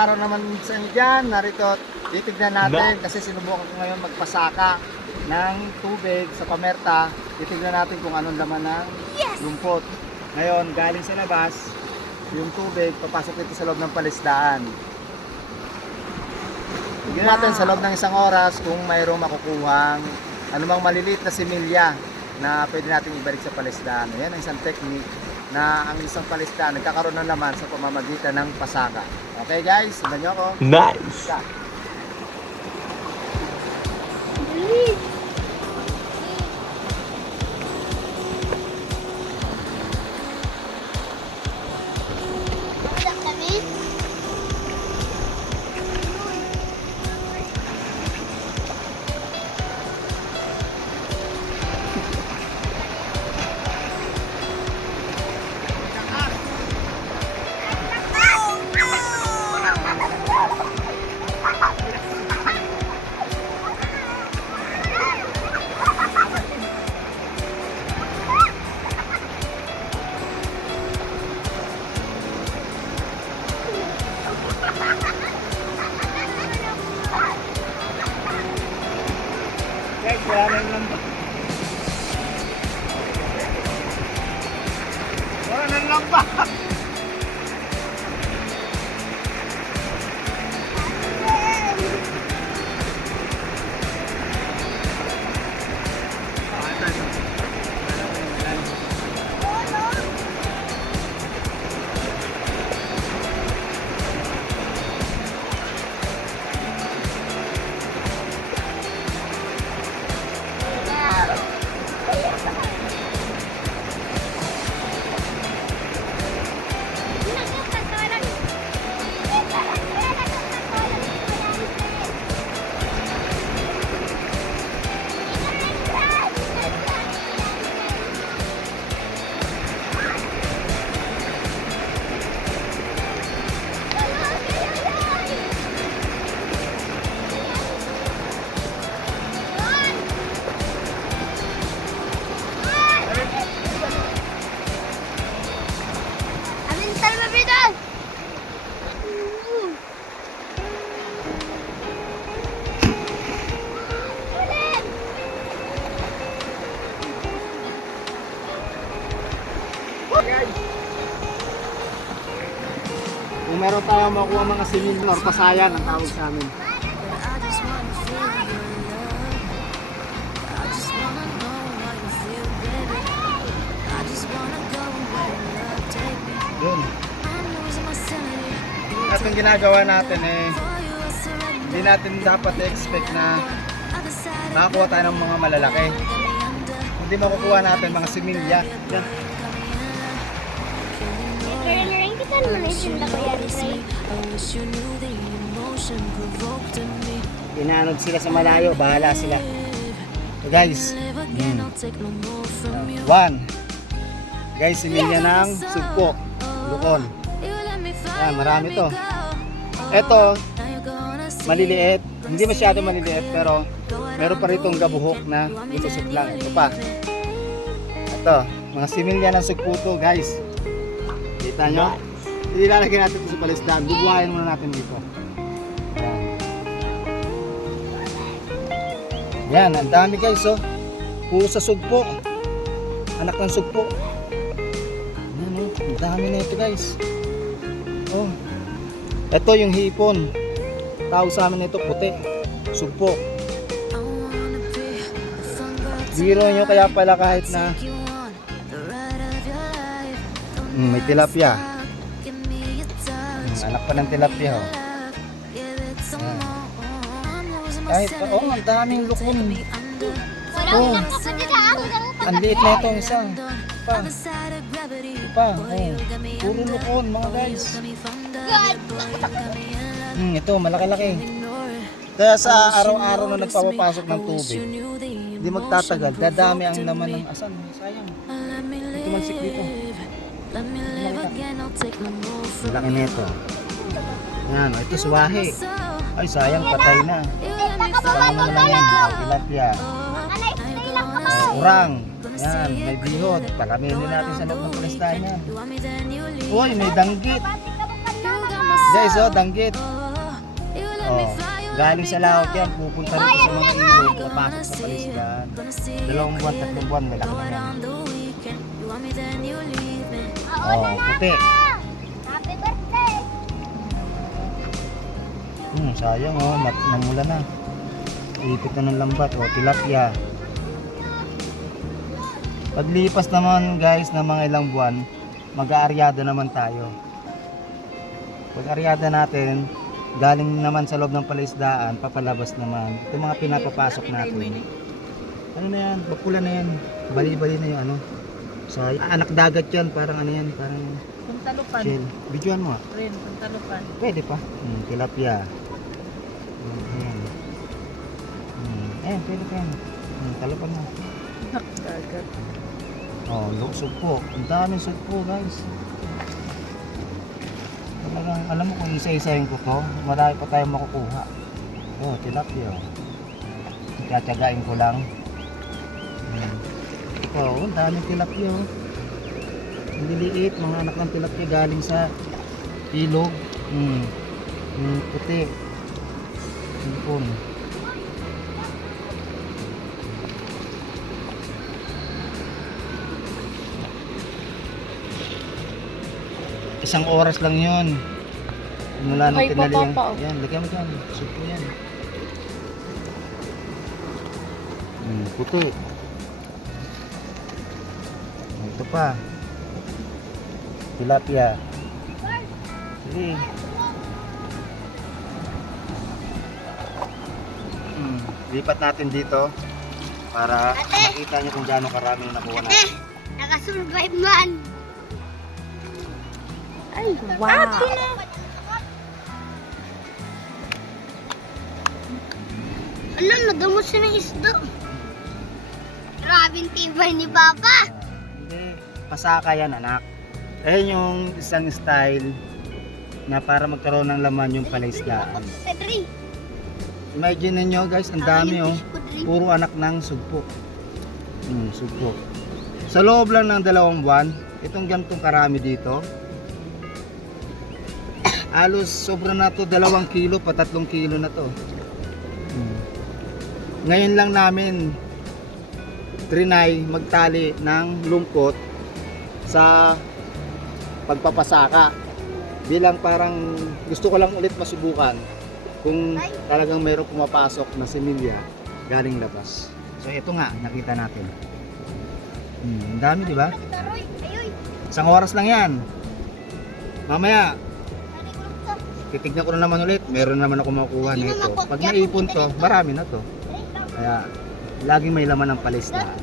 Araw naman sa inyo dyan, narito, titignan natin kasi sinubukan ko ngayon magpasaka ng tubig sa pamerta. Titignan natin kung anong laman ng lumpot. Ngayon, galing sa labas, yung tubig, papasok dito sa loob ng palisdaan. Tignan natin sa loob ng isang oras kung mayroong makukuhang anumang maliliit na similya na pwede natin ibalik sa palisdaan. Ayan ang isang technique na ang isang palisdaan nagkakaroon ng laman sa pamamagitan ng pasaka. Okay guys, sundan nyo ako. Nice! Guys, wala na yung lambak. Wala na yung lambak. Kung meron tayong makuha mga similya or pasayan ang tawag sa amin. Yun. At ang ginagawa natin hindi natin dapat i-expect na makakuha tayo ng mga malalaki. Hindi makukuha natin mga similya. Yan. Inanod sila sa malayo, bahala sila. So guys, one. Guys, similya ng sugpo, lukon. Yan, marami to. Ito, maliliit. Hindi masyado maliliit, pero meron pa ritong gabuhok na lulusot lang. Ito pa. Ito, mga similya ng sugpo to, guys. Kita nyo? Ilalagay natin ito sa palisdaan. Bubuhayin muna natin dito. Yan, ang dami guys, oh. Puro sa sugpo. Anak ng sugpo. Yan, oh. Ang dami na ito guys. Oh. Ito yung hipon. Tawag sa amin ito puti. Sugpo. Biro nyo kaya pala kahit na may tilapia. Anak pa ng tilapia, oh. Kahit, ang daming lukon. Oh, ang liit na ito, isa. Pa, oh. Puro lukon, mga guys. Ito, malaki-laki. Kaya sa araw-araw na nagpapapasok ng tubig, hindi magtatagal, dadami ang naman ng asan. Sayang. Ito mansik dito. Malaki nito. Yan, ito suwahe. Ay, sayang, patay na. Sama naman yan, tilapia. Urang. Yan, may bihod. Palaminin natin sa loob ng palistahan yan. Uy, may danggit. Guys, oh, danggit. Oh, galing sa laot yan, pupunta rito sa mga ilog, papasok sa palisdaan. 2 buwan, 3 buwan, malaki na yan. Oh, puti. Happy birthday! Sayang oh, namula na. Ipit na ng lambat, oh, tilapia. Paglipas naman guys ng mga ilang buwan, mag-aaryada naman tayo. Pag-aryada natin, galing naman sa loob ng palaisdaan, papalabas naman. Ito mga pinapapasok natin. Ano na yan? Bakula na yan. Bali-bali na yung ano. So, anak dagat yan. Parang ano yan. Parang Puntalupan. shell. Videoan mo ah. Rin, puntalupan. Pwede pa. Tilapia. Ayan. Ayan, pwede pa yan. Talupan mo. Dagat. Oh, sugpo. Ang daming sugpo guys. Talagang, alam mo kung isa-isahin ko to, marami pa tayong makukuha. Oh, tilapia. Tiyatiyagain ko lang. Oh, ang daming tilapia. Ang liliit, mga anak ng tilapia galing sa ilog. Puti. Sipon. Isang oras lang yun. Mula nung Okay, tinali yan. papa, oh. Yan, lagyan mo dyan. Supo yan. Puti. Ito pa. Tilapia. Sige. Lipat natin dito para makita nyo kung gaano karami yung nakuha natin. Nakasurvive man! Ay, wow. Ano, nadamot siya ng isda. Grabing tibay ni Papa. Hindi, pasaka yan anak. Ayan yung isang style na para magkaroon ng laman yung palaisdaan. Pedri. Imagine niyo guys, ang dami oh. Puro anak ng sugpo. Sugpo. Sa loob lang ng 2 buwan, itong ganitong karami dito. Halos sobra na to, 2 kilo pa 3 kilo na to. Ngayon lang namin trinay magtali ng lungkot sa pagpapasaka. Bilang parang gusto ko lang ulit masubukan kung talagang mayroong pumapasok na similya galing labas. So ito nga, nakita natin. Ang dami, di ba? Taroy, ayoy. 1 oras lang yan. Mamaya, titignan ko na naman ulit. Meron naman ako makukuha nito. Pag naipon to, marami na to. Kaya, laging may laman ng palaisdaan.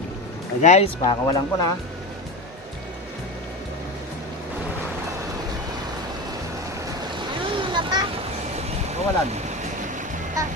Okay guys, pakawalan ko na. Ano muna pa? Kawalan. Ah,